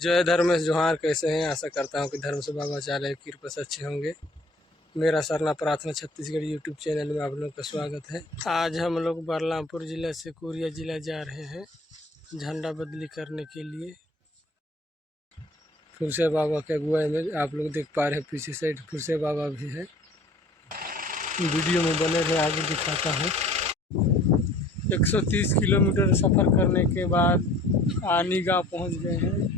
जय धर्मेश जोहार, कैसे हैं? आशा करता हूं कि धर्म से बाबा चाले की कृपा से अच्छे होंगे। मेरा सरना प्रार्थना छत्तीसगढ़ यूट्यूब चैनल में आप लोगों का स्वागत है। आज हम लोग बलरामपुर जिला से कोरिया जिला जा रहे हैं झंडा बदली करने के लिए। फुरसे बाबा के अगुवाई में आप लोग देख पा रहे हैं, पीछे साइड फुरसे बाबा भी है। वीडियो में बने रहे, आगे दिखाता हूँ। 130 किलोमीटर सफ़र करने के बाद आनी गाँव पहुँच गए हैं।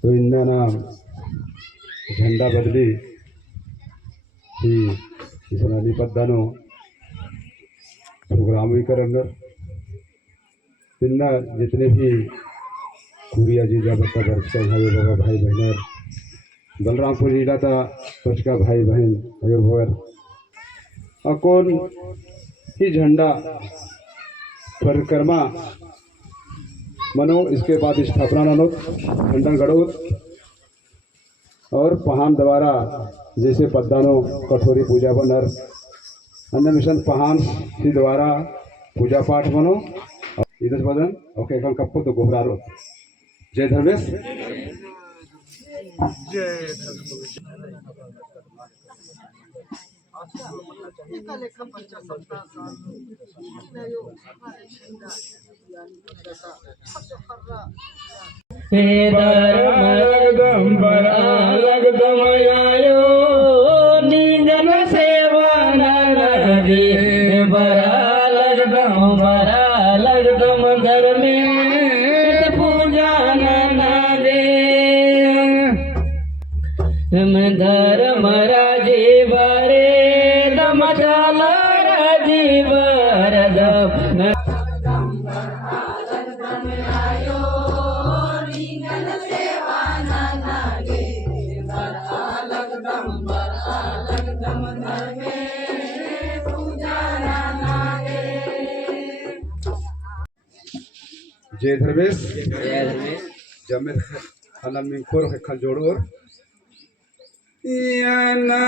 तो इनका नाम झंडा बदली ही इसनाली पद्दानो प्रोग्राम भी करेंगे तिन्ना जितने भी कुरिया जीजा बच्चा बरसका भाई बाबा भाई बहनर बलरामपुर जिला था बरसका भाई बहन अयो भवर अकोन ही झंडा परिक्रमा मनो इसके बाद स्थापना ननोत झंडा गड़ोत और पहान द्वारा जैसे पद्दानो कठोरी पूजा बनर अन्य मिशन पहान सी द्वारा पूजा पाठ बनो इधर बदन ओके कल कप्पो तो गोहरारो जय धर्मेश लगदमयायो निंजन सेवन रे बरा लगदम धर्मे पूजा दे धर्म राजीव रे दम चाल राजीव रदम जय धर्मेश जमे खाना में खोर है खल जोड़ो याना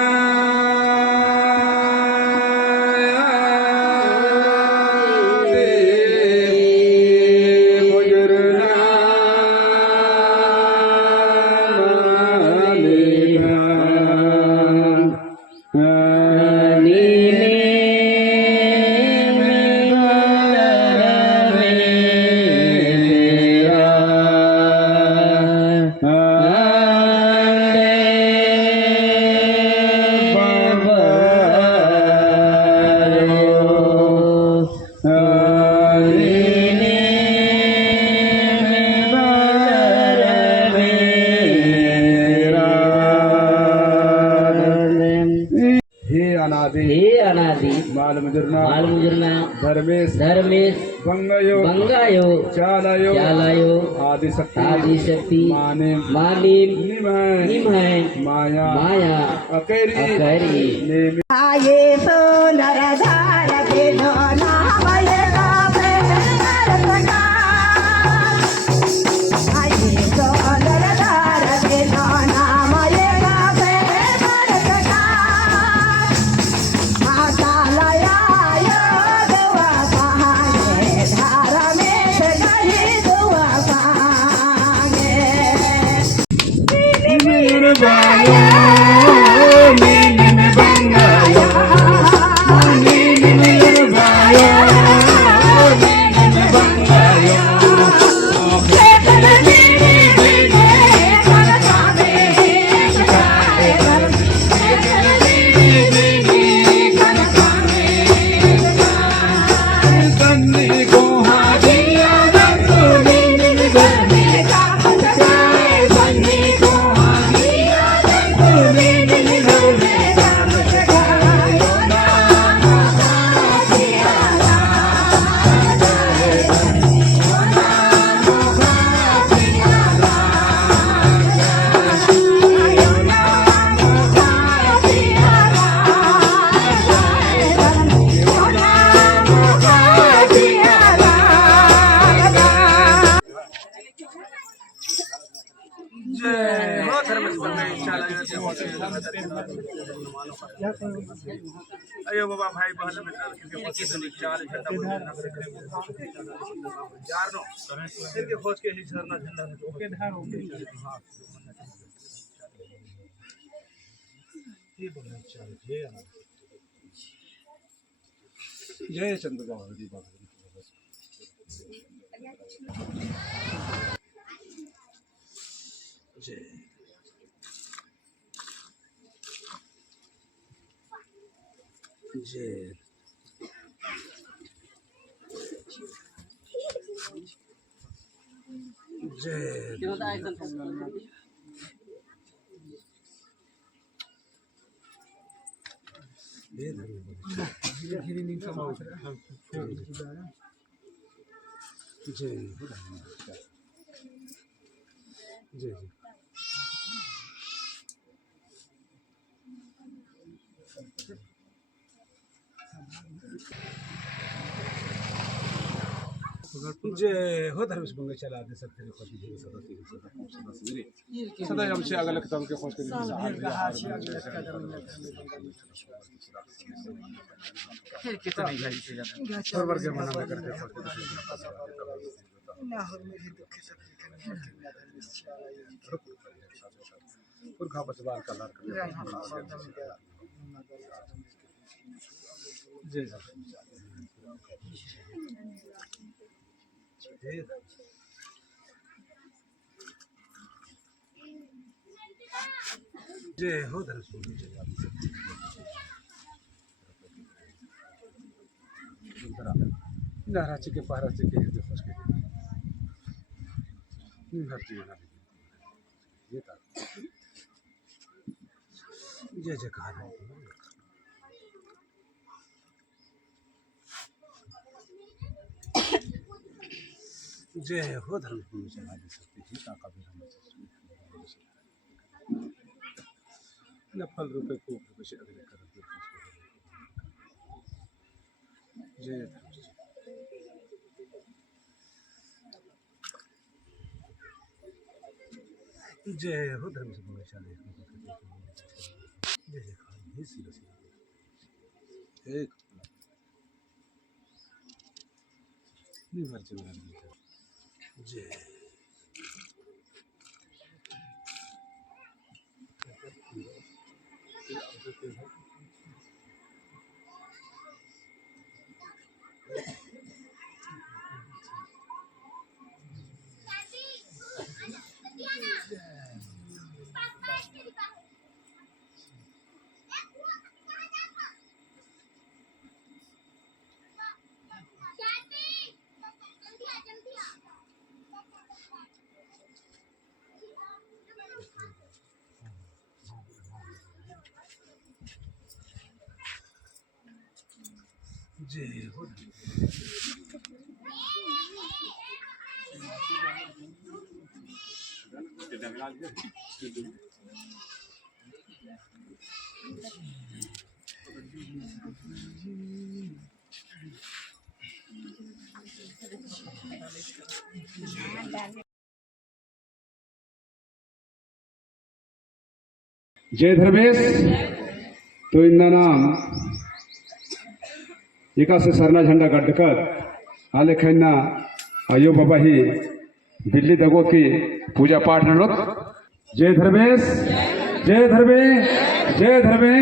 अनादि माल मुजरना धर्मेश बंगायो चालायो आदि शक्ति माने निमय माया अकैरी नेमि आये सोनर धार बिनो नामय गावे नरसना आये सोनर धार बिनो नामय गावे नरसना आकालया यो दुआ पागे धार में गही दुआ पागे अयो बाबा भाई बहन मित्र के चार झंडा चार नो फिर के खोज के ही झरना झंडा ओके धार ओके हां ये बोलना चाहिए जय चंद्रगांव जी बाबा जय जय जी जय हो धर्म से मंगे चला दे सकते हैं पति जी सदा सदा हमसे अगल कदम के खोज कर फिर कितनी घड़ी से ज्यादा सर्वर के मना में करके पुरखा बचवाल का लार जय जय हो धर्म नाराज के पारा से के फंस के हर चीज ना ये था जय जयकार है जय हो धर्म को चला दे सकते हैं का कभी हम न फल रूपे को से अगले कर दे जय जय हो धर्म से बलशाली जय जय एक निर्भर चल जय जय हो जय धर्मेश तो इन्ना नाम एका से सरना झंडा गड्ढकर आले खन्ना आयो बाबा ही दिल्ली दगो की पूजा पाठ नरोत जय धर्मेश जय धर्मे जय धर्मे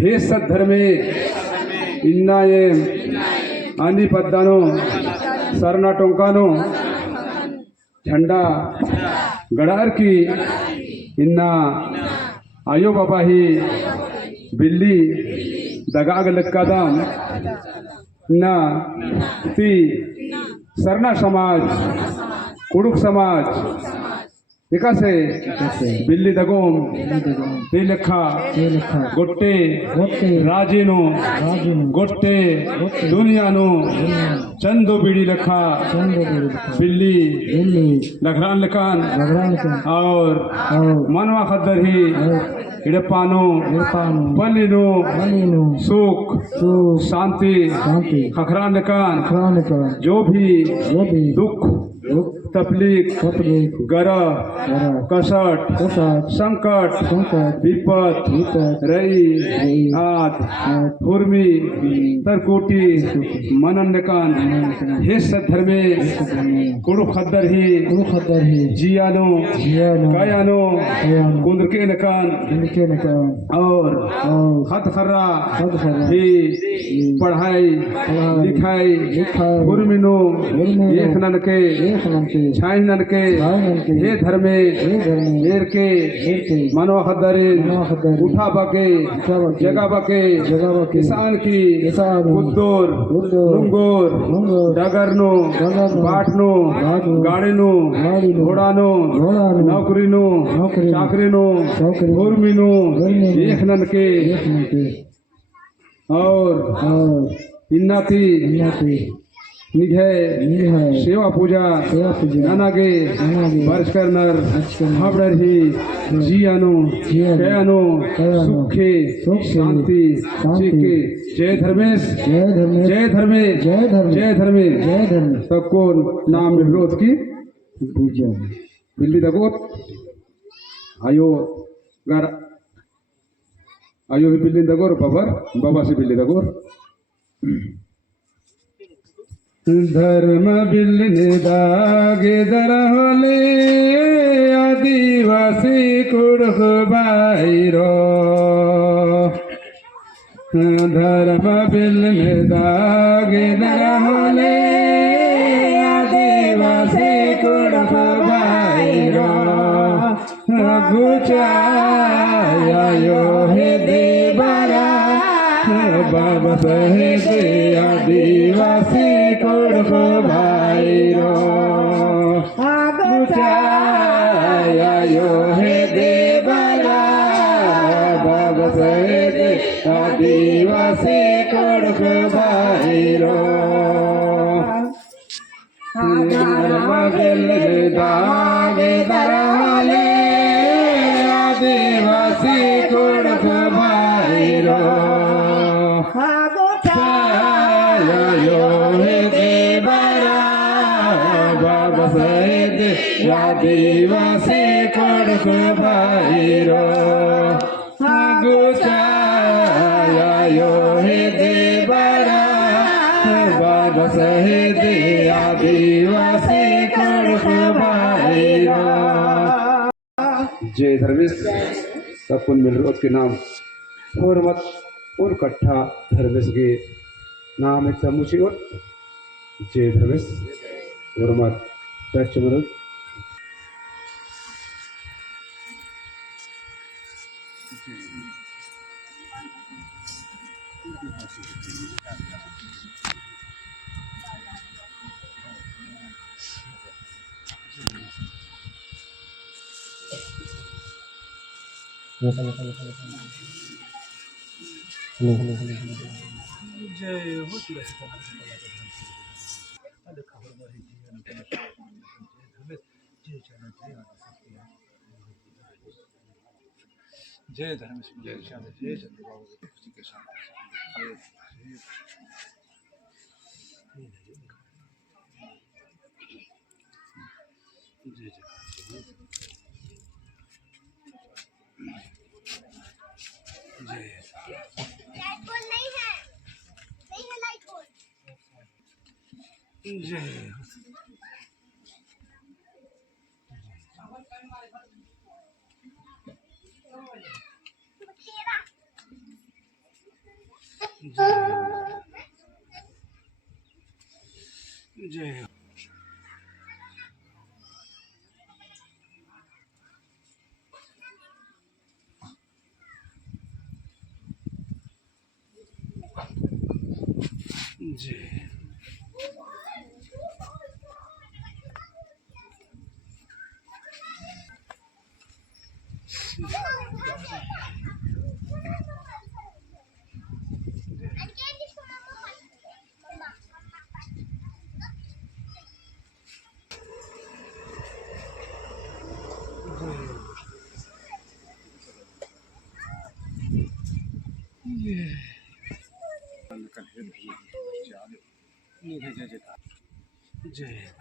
हे सद्धर्मे इन्नाये आनी पद्दानो सरना टोंकानो झंडा गड़ार की इन्ना आयो बाबा ही बिल्ली दगाग लक्कादाम ना ती सरना समाज कुड़ुक समाज विकासे बिल्ली दगोम ती लखा गोट्टे राजेनो गोट्टे दुनियानो चंदो बीड़ी लखा बिल्ली लखरान लखान और मनवा खद्दर ही इड़पानो पलिनो सुख शांति खखरान लखान जो भी दुख तकलीफ गरह कसट संकट विपत रई हाथ हुर्मी तरकुटी मनन नकान हे सद्धर्मे कुड़ु खद्दर ही जियानो कायानो कुंद्र के नकान और खत खर्रा ही पढ़ाई लिखाई हुर्मिनो एक नन के छाइनन के हे धर्मे हेर के मनो हदरिन उठा बके जगा बके किसान की उद्दोर लुंगोर डगरनो बाटनो गाड़ीनो घोड़ानो नौकरीनो चाकरीनो हुर्मिनो एक नन के और इन्नाती निघे सेवा पूजा नानागे वर्ष करनर हावड़र ही जियानो कयानो सुखे शांति चिके जय धर्मेश जय धर्मेश जय धर्मेश सबको नाम विरोध की बिल्ली दगोत आयो gar ayo बिल्ली दगोर बाबा से बिल्ली दगोर धर्म बिल्ली दागे दरा होले आदिवासी कुड़ख बाहिरो धर्म बिल्ली दागे दरा होले आदिवासी कुड़ख बाहिरो गुचायो हे देवरा बाबा साहेब आदिवासी कुड़ख भाईरो गुचायो हे देवरा बाबा साहेब आदिवासी कुड़ख भाईरो दागे दराले आदिवासी कुड़ख भाईरो यो हे देवरा बाबा साहेब आदिवासी कुड़ख भाईरो गुचायो हे देवरा बाबा साहेब आदिवासी कुड़ख भाईरो जय धर्मेश सबको मिल रोज के नाम और मत और कट्ठा धर्मेश के नाम एक समुची और जय धर्मेश और मत टच मत जय धर्मेश जय जय चंद्रबाबू खुशी के साथ जय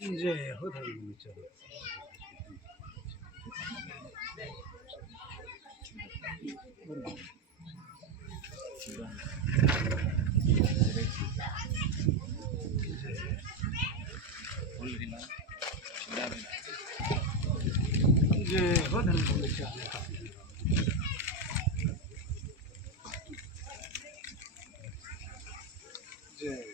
जय हो धर्म चलो जय हो धर्म चलो जय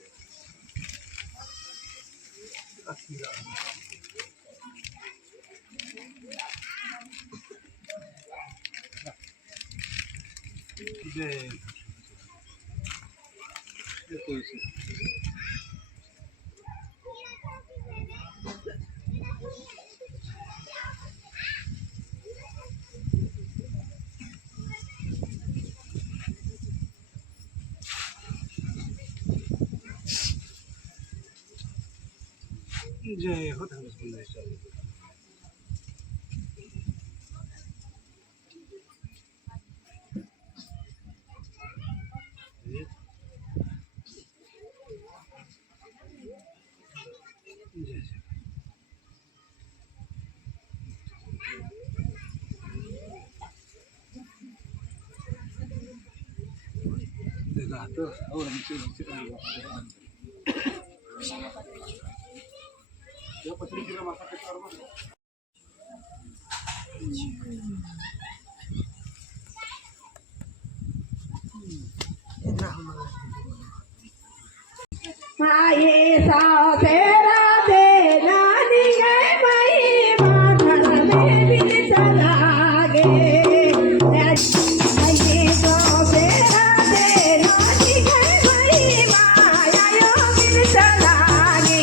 जय कोई से जय हो धर्म सुंदर चाहिए देखा तो और नीचे नीचे ये पत्नी की माथा पे कर आये साव तेरा दे नानी गए मई माधर में भी चला गे आये साव तेरा दे नानी गए मई माया यो भी चला गे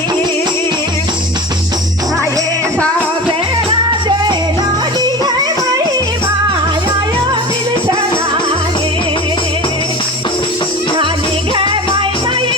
आये साव तेरा दे नानी गए मई माया यो भी चला गे नानी गए मई मई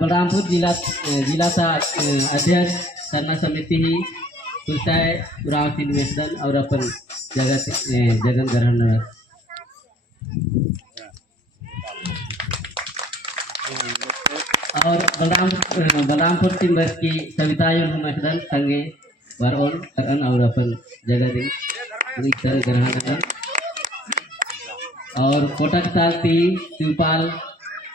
बलरामपुर जिला का अध्यक्ष सरना समिति ही खुलताय राव सिंह वेसदन और अपन जगन ग्रहण और बलरामपुर टिम्बर की सविता वेसदन संगे वरओन करन और अपन जगह ग्रहण और कोटक साल्ती शिवपाल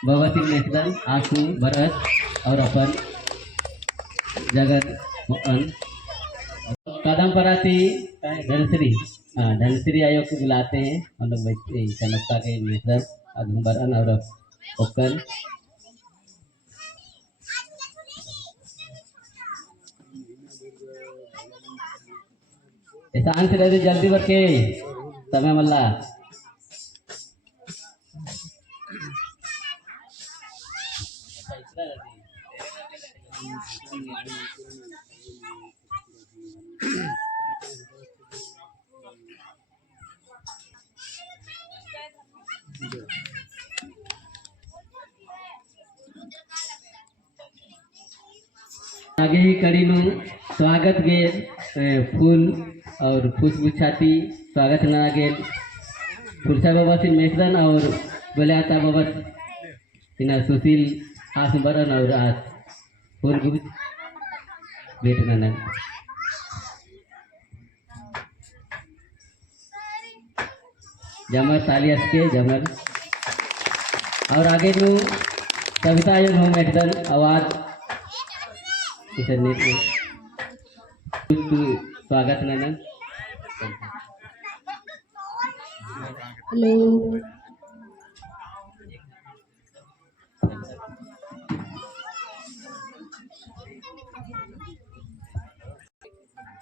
भगवती नेसदन आशु भरत और अपन जगत कदम पराती धनश्री आयोग को बुलाते हैं मतलब कनकता के नेसदन अघुबरन और ओकन शांत से रहे जल्दी बरके समय मल्ला आगे ही कड़ी नु स्वागत गे फूल और पुष्पगुच्छाती स्वागत ना गे फुलसा बाबा सिंह मेसदन और बोलियाता बाबा तिना सुशील आसुबरन और आज फूल गुछ बेटना न जमर तालियास के जमर और आगे नु कविता आयोग होम मेसदन आवाज स्वागत ननन हेलो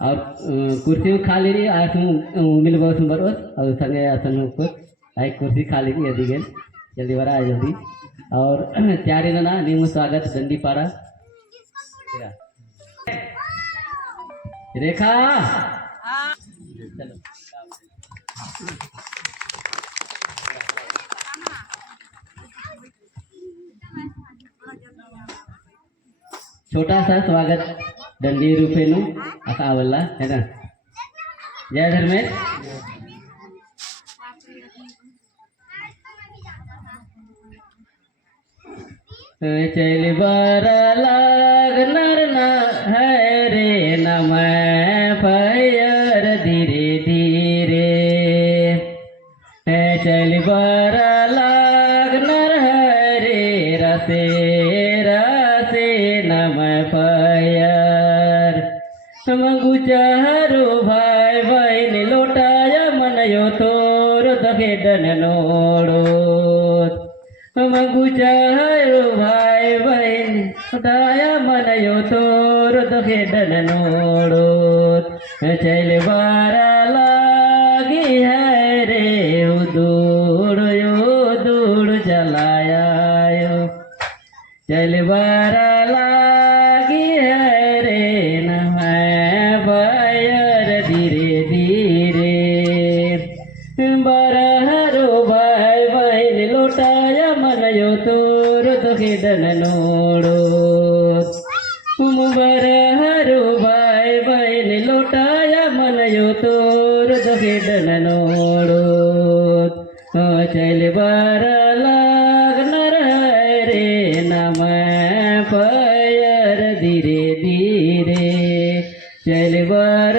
और कुर्सी खाली रही आज मिल बहुत बरोबर और संगे आसन ऊपर आई कुर्सी खाली रही यदि गेल जल्दी बरा आ जल्दी और चारे जना नीमु स्वागत दंडी पाड़ा रेखा चलो छोटा सा स्वागत दंडी रूपेनु अकावल्ला है ना जय धर्मेश चल बर लगनर न है रे न मैं फयर धीरे धीरे चल बर लागनर हरे रसे रसे नम पयर मंगू चारो भाई बहन लोटाया मन यो तोर दखेडन नोड़ो मंगू चारो भाई बहन लोटाया मन यो तोर दखेडन नोड़ो चल बारा लागी है रे दूड़ चलाया चल बारा लागी है रे न बयर धीरे धीरे बरहरो भाई बहन लोटाया मन यो तोर दखेडन नोड़ो बरहरो भाई बहन लोटाया मन यो तोर दखेडन नोड़ो चल बर लागनर रे नम पयर धीरे धीरे चल बर